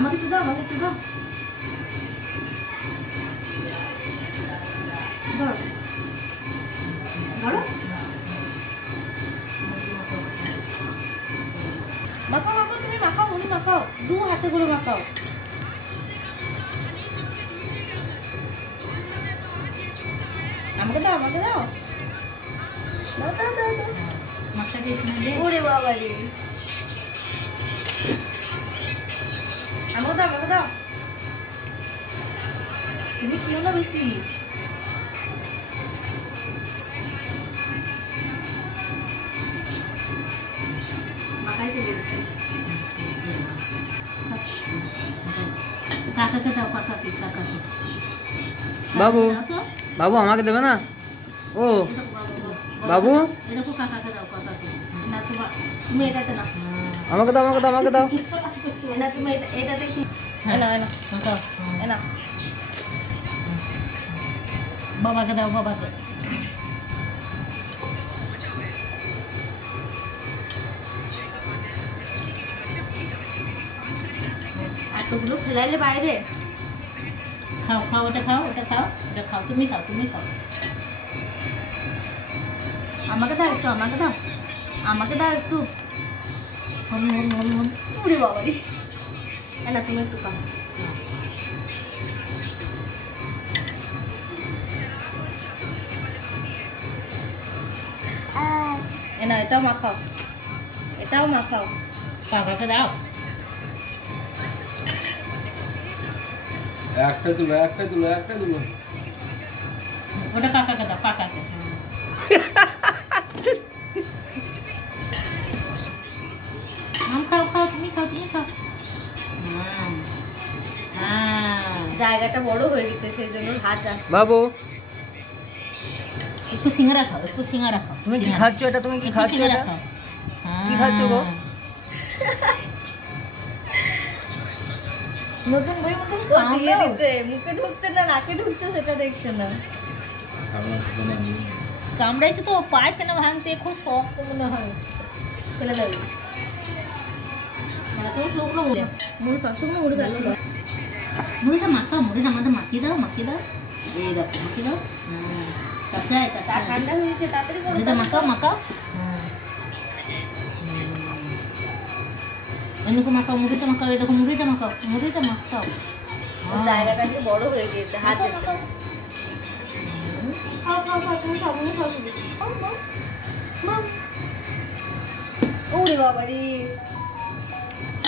আমাকে তো দাও, আমাকে তো দাও। ধরো ধরো, মাখাও মাখাও, তুমি মাখাও, উনি মাখাও, দু হাতে করে মাখাও। আমাকে দাও, আমাকে দাও, দাও দাও দাও দাও। মাখাতে শুনলে ওরে বাবা রে, আমাকে দাও, আমাকে দাও। তুমি খেও না বেশি। মাখাইতে বলছি। কাকাকে দাও, কাকাকে, কাকাকে। বাবু বাবু আমাকে দেবে না? ও বাবু এরকম কাকাকে দাও, কাকাকে। না তুমি এটাতে না, আমাকে দাও, আমাকে দাও, আমাকে দাও। না তুমি এটাতে একটু এনা এনা দাও, এনা বাবাকে দাও, বাবাকে। এতগুলো ফেলাইলে বাইরে। খাও খাও, ওটা খাও, ওটা খাও, ওটা খাও, তুমি খাও, তুমি খাও। আমাকে দাও একটু, আমাকে দাও, আমাকে দাও একটু। হম হম হম হম, উড়ে বাবা রে। না তুমি একটু খাও। না এটাও মাখাও, এটাও মাখাও। কাকাকে দাও। একটা তুলো, একটা তুলো, একটা তুলো। ওটা কাকাকে দাও, কাকাকে। খাও খাও, তুমি খাও, তুমি খাও। জায়গাটা বড় হয়ে গেছে, সেই জন্য হাত যাচ্ছে। বাবু একটু সিঙ্গারা খাও, একটু সিঙ্গারা খাও। তুমি কি খাচ্ছ এটা? তুমি কি খাচ্ছ এটা? কি খাচ্ছ গো? নতুন বই মতন দিয়ে দিচ্ছে, মুখে ঢুকছে না নাকে ঢুকছে সেটা দেখছে না। কামড়াইছে তো পাইছে না ভাঙতে, খুব শক্ত মনে হয়। ফেলে দেবে মানে তুমি শুকনো মুড়ি, মুড়ি খাও, শুকনো মুড়ি খাও। মুড়িটা মাখাও, মুড়িটা আমাদের মাখিয়ে দাও, মাখিয়ে দাও। এই দেখো মাখিয়ে দাও। ঠান্ডা হয়েছে, তাড়াতাড়ি মুড়িটা মাখাও, মাখাও। এরকম মাখাও, মুড়িটা মাখাও, এই দেখো মুড়িটা মাখাও, মুড়িটা মাখাও। জায়গাটা যে বড় হয়ে গেছে, হাত খাও খাও খাও, তুমি খাও, তুমি খাও শুধু। ওরে বাবা রে,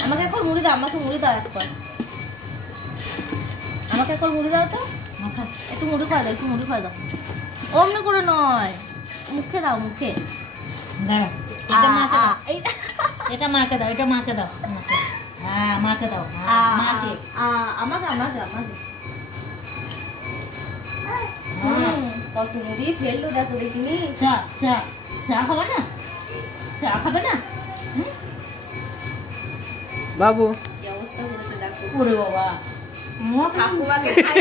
আমাকে একবার মুড়ি দাও, আমাকে মুড়ি দাও একবার, আমাকে একবার মুড়ি দাও তো। একটু মুড়ি খাওয়া দাও, একটু মুড়ি খাওয়া দাও। অমনি করে নয়, মুখে দাও, মুখে। দাঁড়া, এটা মাকে দাও, এটা মাকে দাও, এটা মাকে দাও, হ্যাঁ মাকে দাও, মাকে। আমাকে আমাকে আমাকে। কত মুড়ি ফেললো দেখো, দেখিনি। চা চা চা খাবে না? চা খাবে না? বাবু কি অবস্থা করেছে দেখো। ওরে বাবা, ঠাকুমাকে খাই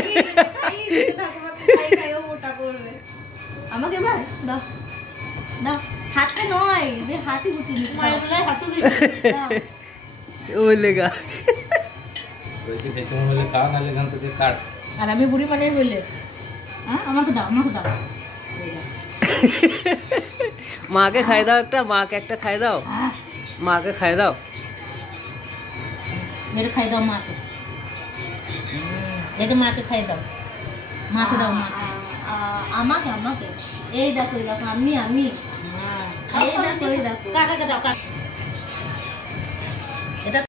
মোটা করবে। আমাকে ভাই দাও দাও, হাতে নয়, হাতে গুটি নি, মায়ের বেলায় হাতে ওলেগা। আর আমি বুড়ি মানে বললে, হ্যাঁ আমাকে দাও, আমাকে দাও। মাকে খাই দাও একটা, মাকে একটা খাই দাও, মাকে খাই দাও। এটা খাই দাও মাকে, এটা মাকে খাই দাও, মাকে দাও, মাকে। আমাকে আমাকে, এই দেখো, এই দেখো, আমি এই দেখো, এই দেখো। কাকাকে দাও, কাকা।